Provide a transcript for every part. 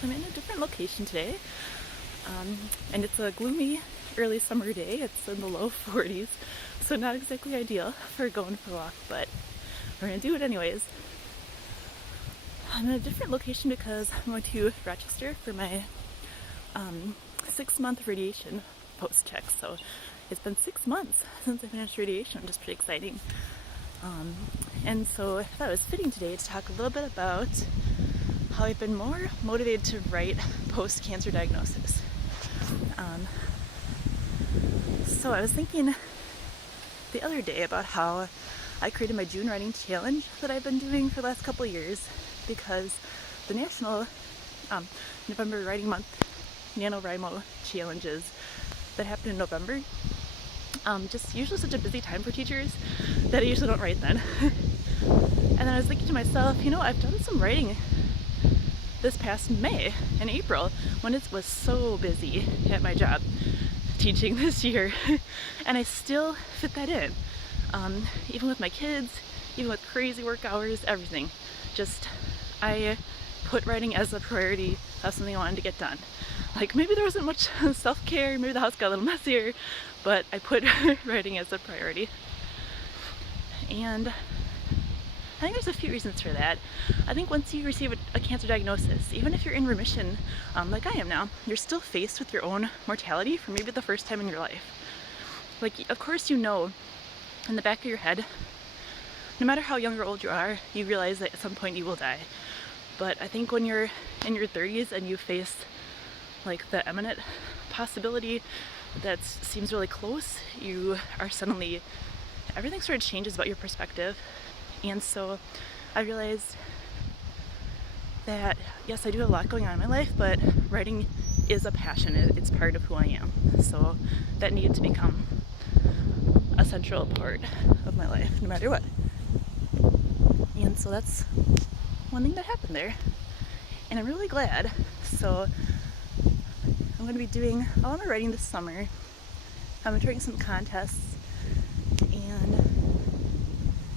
So I'm in a different location today, and it's a gloomy early summer day. It's in the low 40s, so not exactly ideal for going for a walk, but we're gonna do it anyways. I'm in a different location because I'm going to Rochester for my 6-month radiation post-check. So it's been 6 months since I finished radiation, which is pretty exciting. And so I thought it was fitting today to talk a little bit about how I've been more motivated to write post-cancer diagnosis. So I was thinking the other day about how I created my June writing challenge that I've been doing for the last couple of years, because the national November Writing Month NaNoWriMo challenges that happen in November, just usually such a busy time for teachers that I usually don't write then. And then I was thinking to myself, I've done some writing this past May and April when it was so busy at my job teaching this year, and I still fit that in, even with my kids, even with crazy work hours, everything. Just I put writing as a priority of something I wanted to get done. Like, maybe there wasn't much self-care, maybe the house got a little messier, but I put writing as a priority. And I think there's a few reasons for that. I think once you receive a cancer diagnosis, even if you're in remission, like I am now, you're still faced with your own mortality for maybe the first time in your life. Like, of course, in the back of your head, no matter how young or old you are, you realize that at some point you will die. But I think when you're in your 30s and you face like the imminent possibility that seems really close, you are suddenly, everything sort of changes about your perspective. And so I realized that, yes, I do have a lot going on in my life, but writing is a passion. It's part of who I am. So that needed to become a central part of my life, no matter what. And so that's one thing that happened there. And I'm really glad. So I'm going to be doing a lot of writing this summer. I'm entering some contests and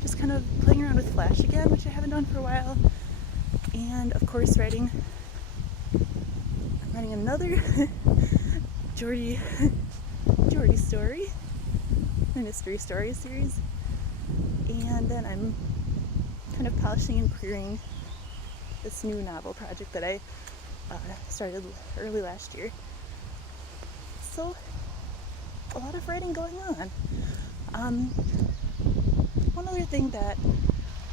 just kind of playing around with Flash again, which I haven't done for a while. And of course I'm writing another Geordie story, a mystery story series. And then I'm kind of polishing and querying this new novel project that I started early last year. So a lot of writing going on. One other thing that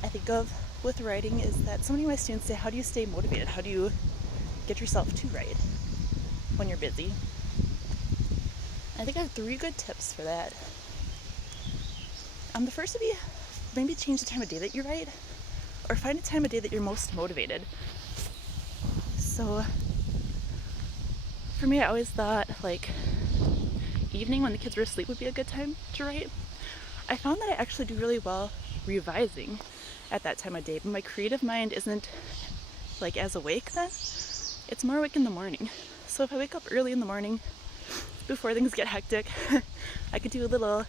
I think of with writing is that so many of my students say, how do you stay motivated? How do you get yourself to write when you're busy? I think I have 3 good tips for that. The first would be maybe change the time of day that you write, or find a time of day that you're most motivated. So for me, I always thought like evening when the kids were asleep would be a good time to write. I found that I actually do really well revising at that time of day, but my creative mind isn't like as awake then. It's more awake in the morning. So if I wake up early in the morning before things get hectic, I could do a little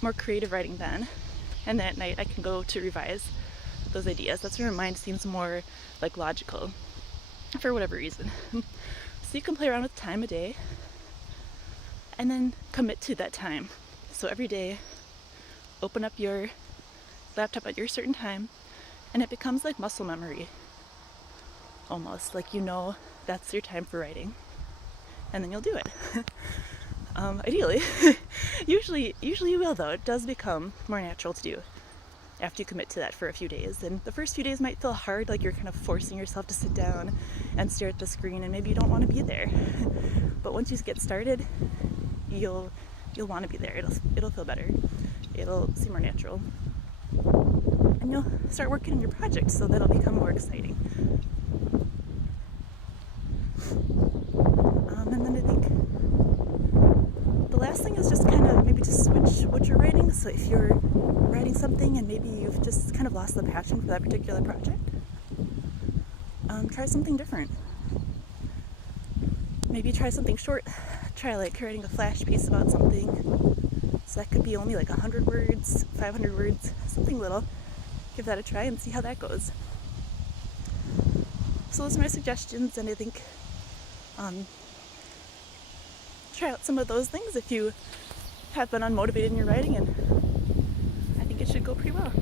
more creative writing then, and then at night I can go to revise those ideas. That's when my mind seems more like logical for whatever reason. So you can play around with time of day and then commit to that time. So every day open up your laptop at your certain time, and it becomes like muscle memory, almost like that's your time for writing, and then you'll do it. Ideally. usually you will, though. It does become more natural to do after you commit to that for a few days. And the first few days might feel hard, like you're kind of forcing yourself to sit down and stare at the screen, and maybe you don't want to be there. But once you get started, you'll want to be there. It'll feel better. It'll seem more natural. And you'll start working on your project, so that'll become more exciting. And then I think the last thing is just kind of maybe just switch what you're writing. So if you're writing something and maybe you've just kind of lost the passion for that particular project, try something different. Maybe try something short. Try like writing a flash piece about something. So that could be only like 100 words, 500 words, something little. Give that a try and see how that goes. So those are my suggestions, and I think try out some of those things if you have been unmotivated in your writing, and I think it should go pretty well.